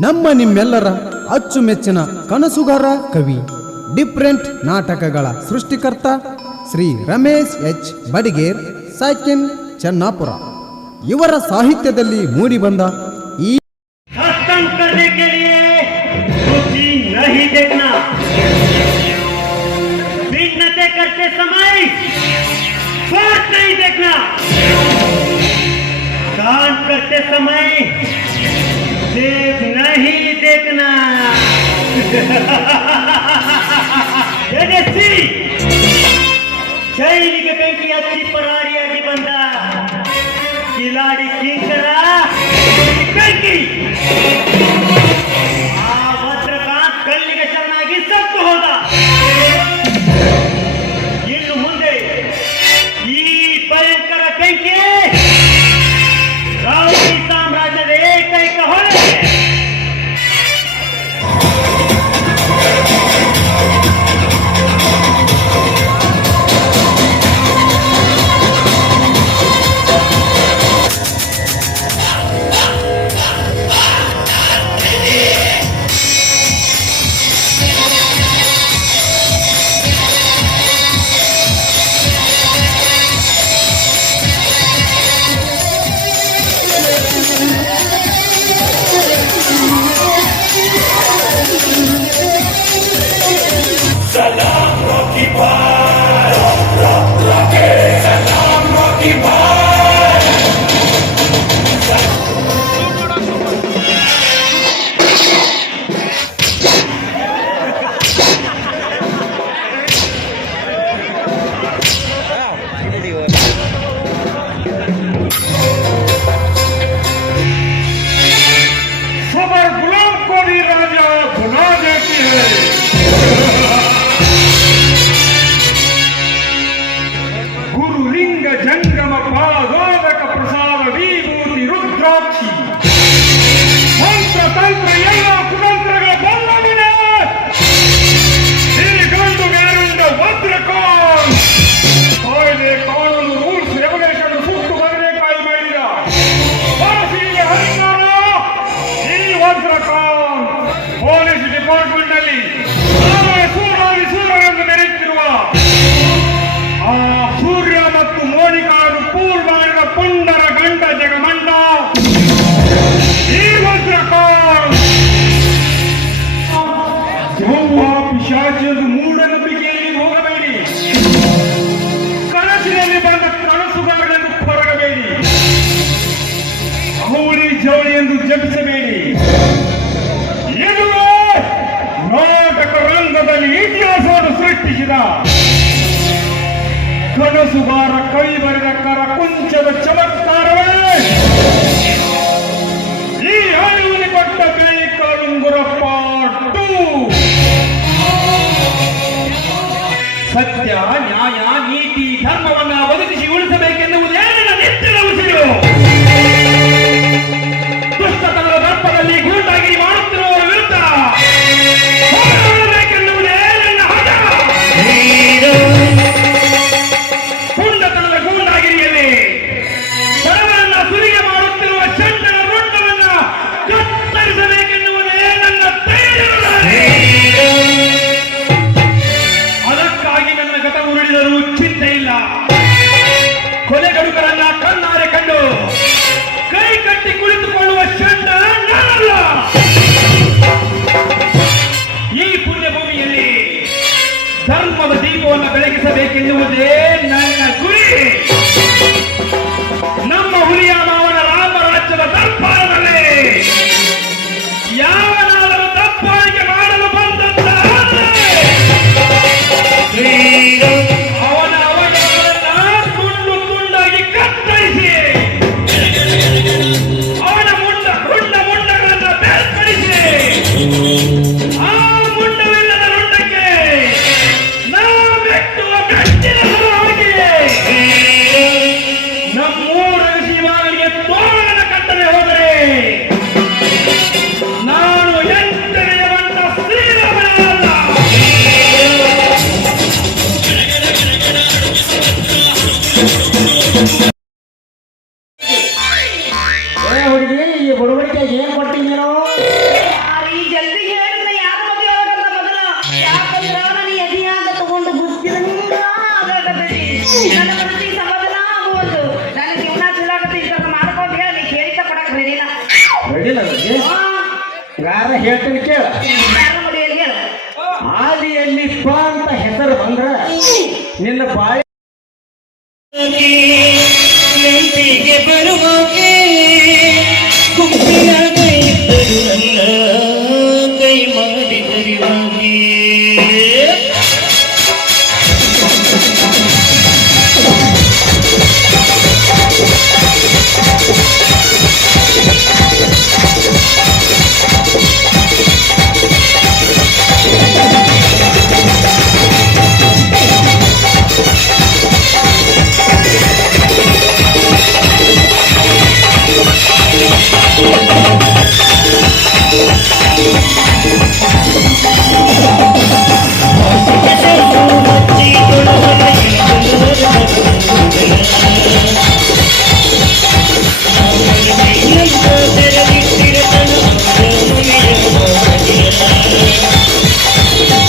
ನಮ್ಮ ನಿಮ್ಮೆಲ್ಲರ ಅಚ್ಚುಮೆಚ್ಚಿನ ಕನಸುಗಾರ ಕವಿ, ಡಿಫ್ರೆಂಟ್ ನಾಟಕಗಳ ಸೃಷ್ಟಿಕರ್ತ ಶ್ರೀ ರಮೇಶ್ ಎಚ್ ಬಡಿಗೇರ್, ಸಾಕಿನ್, ಚೆನ್ನಾಪುರ ಇವರ ಸಾಹಿತ್ಯದಲ್ಲಿ ಮೂಡಿಬಂದ ಈ करते समय स्वार्थ नहीं देखना, दान करते समय देख नहीं देखना। शैली के बेटी अच्छी परारी आगे बंदा खिलाड़ी कीचरा बेटी भद्रकांत कल्लिಗೆ ಚೆನ್ನಾಗಿ ಸತ್ತು ಹೋದ. ಇನ್ನು ಮುಂದೆ ಈ ಭಯಂಕರ ಬೆಂಕಿ ರಾವಣಿ ಸಾಮ್ರಾಜ್ಯದ ಏಕೈಕ ಹೊಳೆ. ಪೊಲೀಸ್ ಡಿಪಾರ್ಟ್ಮೆಂಟ್ ನಲ್ಲಿ ಸೂರ್ಯರನ್ನು ಮೆರೆಯುತ್ತಿರುವ ಆ ಸೂರ್ಯ ಮತ್ತು ಮೋನಿಕಾರನ್ನು ಪೂಲ್ ಮಾಡಿದ ಪುಂಡರ ಗಂಡ ಜಗಮಂಡ ಈ ವಜ್ರಕಾಂತ್ ಯೌವ ಪಿಶಾಚಿ ಎಂದು ಮೂಢನಂಬಿಕೆಯಲ್ಲಿ ಹೋಗಬೇಡಿ. ಕನಸಿನಲ್ಲಿ ಬಂದ ಕನಸುಗಾರನೆಂದು ಕೊರಗಬೇಡಿ. ಅವಳಿ ಜವಳಿ ಎಂದು ಜಪಿಸಬೇಡಿ. ಇದುವೇ ನಾಟಕ ರಂಗದಲ್ಲಿ ಇತಿಹಾಸವನ್ನು ಸೃಷ್ಟಿಸಿದ ಕನಸುಗಾರ ಕವಿ ಬರೆದ ಕರಕುಂಚದ ಚಮತ್ಕಾರವೇ ಈ ಹಳಿವಲಿ ಕೊಟ್ಟ ಬೇಳಿ ಕಾಲುಂಗುರ ಪಾರ್ಟ್ 2. ಸತ್ಯ, ನ್ಯಾಯ, ನೀತಿ, ಧರ್ಮವನ್ನ ಬದುಕಿಸಿ ಉಳಿಸಬೇಕೆನ್ನುವುದೇ ನನ್ನ ನೆಚ್ಚಿನ ಉಸಿರು. ದುಷ್ಟತನದ ದರ್ಪದಲ್ಲಿ ಗೂಂಡಾಗಿರಿ ಮಾಡುತ್ತಿರುವವರ ವಿರುದ್ಧ ಹೋರಾಡಬೇಕೆನ್ನುವುದೇ ನನ್ನ ಹಠ. ಪುಂಡತನದ ಗೂಂಡಾಗಿರಿಯಲ್ಲಿ ಗಾರ ಹೇಳ್ತೀನಿ ಕೇಳ ಆದಿಯಲ್ಲಿಪ್ಪ ಅಂತ ಹೆಸರು ಬಂದ್ರ ನಿನ್ನ ಬಾಯಿ ಬರುವ